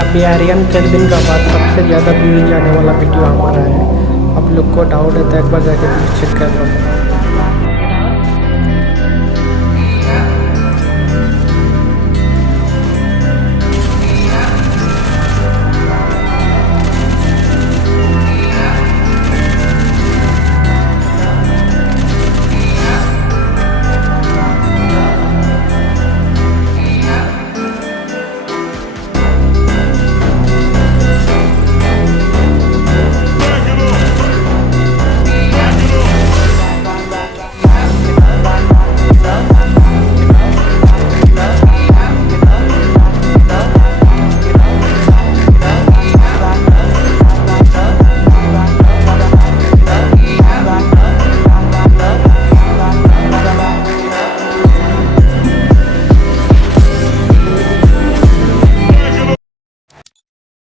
अभी आर्यन केल्विन का बाद सबसे ज़्यादा व्यूज जाने वाला वीडियो हमारा है। आप लोग को डाउट है तो एक बार जाके चेक कर लो।